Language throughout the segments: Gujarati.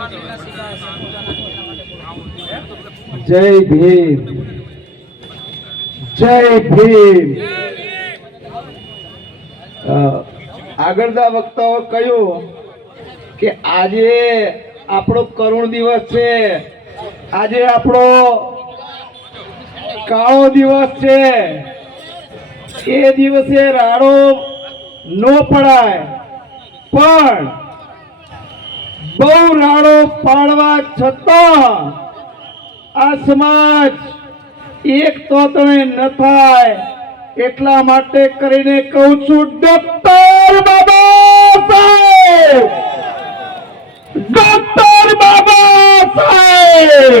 જય ભીમ, જય ભીમ. આગળના વક્તાઓ કહ્યું કે આજે આપણો કરુણ દિવસ છે, આજે આપણો કાળો દિવસ છે. એ દિવસે રાડો ન પડાય, પણ બહુ રાડો પાડવા છતાં આ સમાજ એક તો તમે ન થાય. એટલા માટે કરીને કહું છું, ડોક્ટર બાબા સાહેબ, डॉक्टर बाबा साहेब,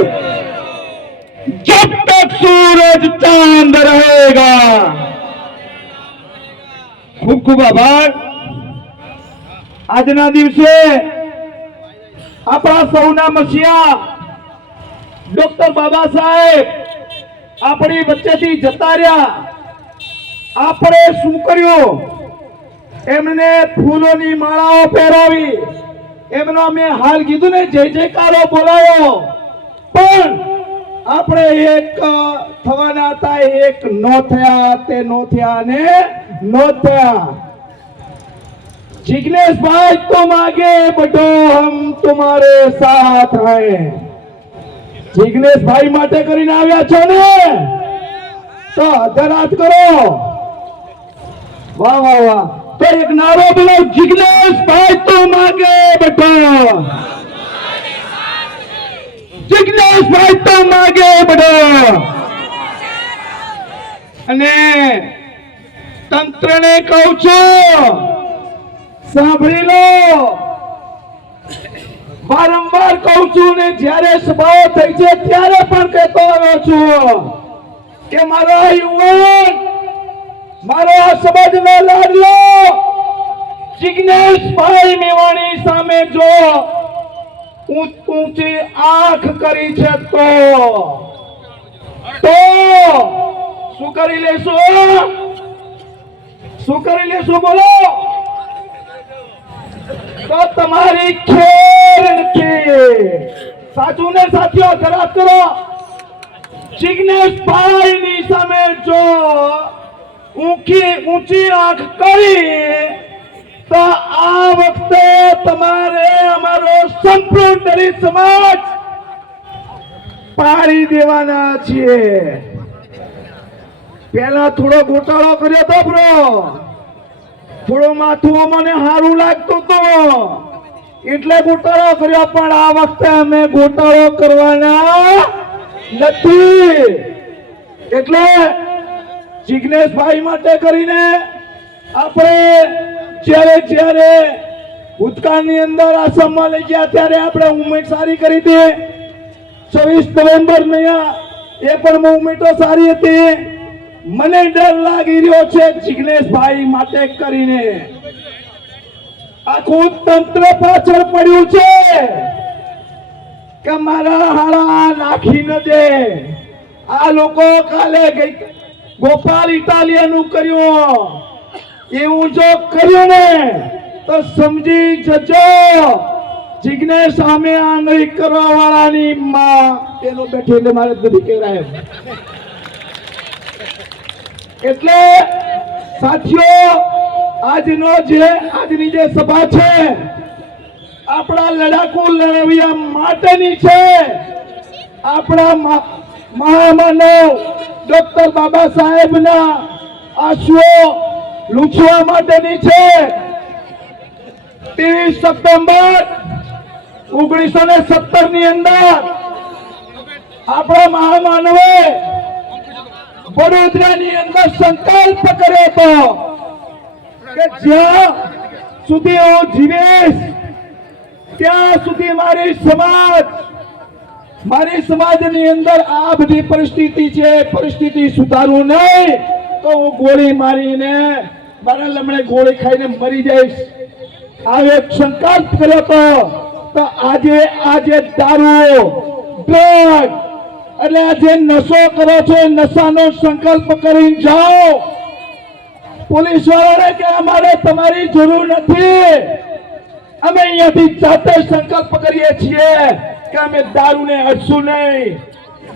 जब तक सूरज चांद रहेगा. खूब खूब आभार. આજના દિવસે આપણા સૌના મસીહા ડોક્ટર બાબા સાહેબ આપણી વચ્ચેથી જતા રહ્યા. આપણે શું કર્યું? એમને ફૂલોની માળાઓ પહેરાવી, એમનો મેં હાલ કીધું ને, જય જયકારો બોલાયો. પણ આપણે એક થવાના હતા, એક નો થયા, તે નો થયા ને નો થયા. जिग्नेश भाई तुम आगे बढ़ो, हम तुम्हारे साथ हैं. जिग्नेश भाई માટે કરીને આવ્યા છો ને, તો ધરાત કરો. વાહ વાહ વાહ. तो एक नारो बोलो, जिग्नेश भाई तुम आगे बढ़ो, जिग्नेश भाई तुम आगे बढ़ो. અને તંત્રને કહું છું, સાંભળી લો. વારંવાર કહું છું ને, જ્યારે સભાઓ થઈ છે ત્યારે પણ કહેતો આવ્યો છું કે મારો યુવાન, મારો સમાજનો લાડલો જિગ્નેશ ભાઈ મેવાણી સામે જો ઊંચી આંખ કરી છે તો શું કરી લેશું? શું કરી લેશું? બોલો. તો તમારી ખેર નથી. સાચું ને સાથીઓ? ધરાત કરો. જિગ્નેશ ભાઈ ની સામે જો ઊંચી આંખ કરી તો આ વખતે તમારે અમારો સંપૂર્ણ દલિત સમાજ પાડી દેવાના છીએ. પેલા થોડો ગોટાળો કર્યો તો બ્રો, થોડો માથું મને સારું લાગતું તો એટલે ગોટાળો કર્યો, પણ આ વખતે અમે ગોટાળો કરવાના નથી. એટલે જિગ્નેશ ભાઈ માટે કરીને આપણે જ્યારે ભૂતકાળની અંદર આસામમાં લઈ ગયા ત્યારે આપણે મુવમેન્ટ સારી કરી હતી. 26 નવેમ્બર એ પણ મુવમેન્ટો સારી હતી. મને ડર લાગી રહ્યો છે જિગ્નેશ ભાઈ માટે કરીને. આખું તંત્ર પાછળ પડ્યું છે કે મારા હાડા નાખી ન દે. આ લોકો કાલે ગોપાલ ઇટાલિયાનું કર્યું, એવું જો કર્યું ને તો સમજી જજો જિગ્નેશ સામે આ નહીં કરવા વાળાની માં એનો બેઠી. એટલે મારે નથી કહેવાય. એટલે સાથીઓ, આજની જે સભા છે આપણા લડાકુ લડવિયા માટેની છે. આપણા મહામાનવ ડોક્ટર બાબા સાહેબના આંસુઓ લૂછવા માટેની છે. 30 સપ્ટેમ્બર 1917 ની અંદર આપણા મહામાનવે વડોદરાની અંદર સંકલ્પ કર્યો હતો કે જ્યાં સુધી હું જીવીશ ત્યાં સુધી મારી સમાજની અંદર આ બધી પરિસ્થિતિ છે, પરિસ્થિતિ સુધારું નહીં તો હું ગોળી મારીને મારા લમણે ગોળી ખાઈને મરી જઈશ. આ એક સંકલ્પ કર્યો તો આજે દારૂ, ડ્રગ એટલે આજે નશો કરો છો, નશાનો સંકલ્પ કરીને જાઓ. પોલીસ વાળાને કે અમારે તમારી જરૂર નથી, અમે અહીંયાથી જાતે સંકલ્પ કરીએ છીએ કે અમે દારૂને અડશું નહીં,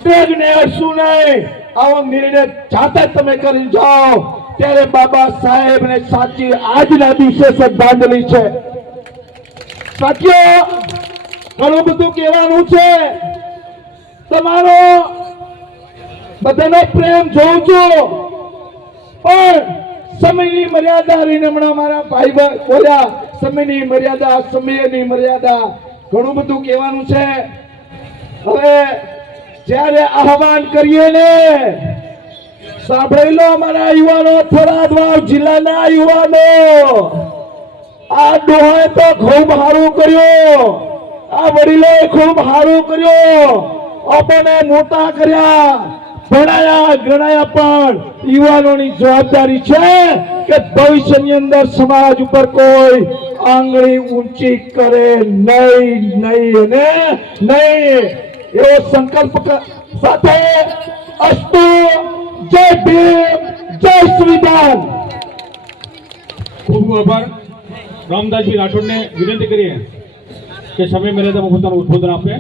ડ્રગને અડશું નહીં. આવો નિર્ણય જાતે તમે કરી જાઓ. ત્યારે બાબા સાહેબને સાચી આજના દિવસે શ્રદ્ધાંજલિ છે. સાથીઓ, ઘણું બધું કહેવાનું છે. તમારો બધાનો પ્રેમ જોઉં છું, પણ સમયની મર્યાદા રહીને હમણાં મારા ભાઈ બોલ્યા, સમયની મર્યાદા. ઘણું બધું કહેવાનું છે. હવે જ્યારે આહવાન કરીએ ને, સાંભળી લો અમારા યુવાનો, થરાદ વાવ જિલ્લાના યુવાનો, આ ડોહાએ તો ખૂબ સારું કર્યું, આ વડીલોએ ખૂબ સારું કર્યું, આપણને મોટા કર્યા, ભણાયા ગણાયા, પણ યુવાનોની જવાબદારી છે કે ભવિષ્યની અંદર સમાજ ઉપર કોઈ આંગળી ઊંચી કરે નહીં એવો સંકલ્પ સાથે અસ્તુ. જય ભીમ, જય સંવિધાન. ખૂબ ખૂબ આભાર. રામદાસજી રાઠોડને વિનંતી કરીએ કે સમય મર્યાદામાં પોતાનું ઉદ્બોધન આપે.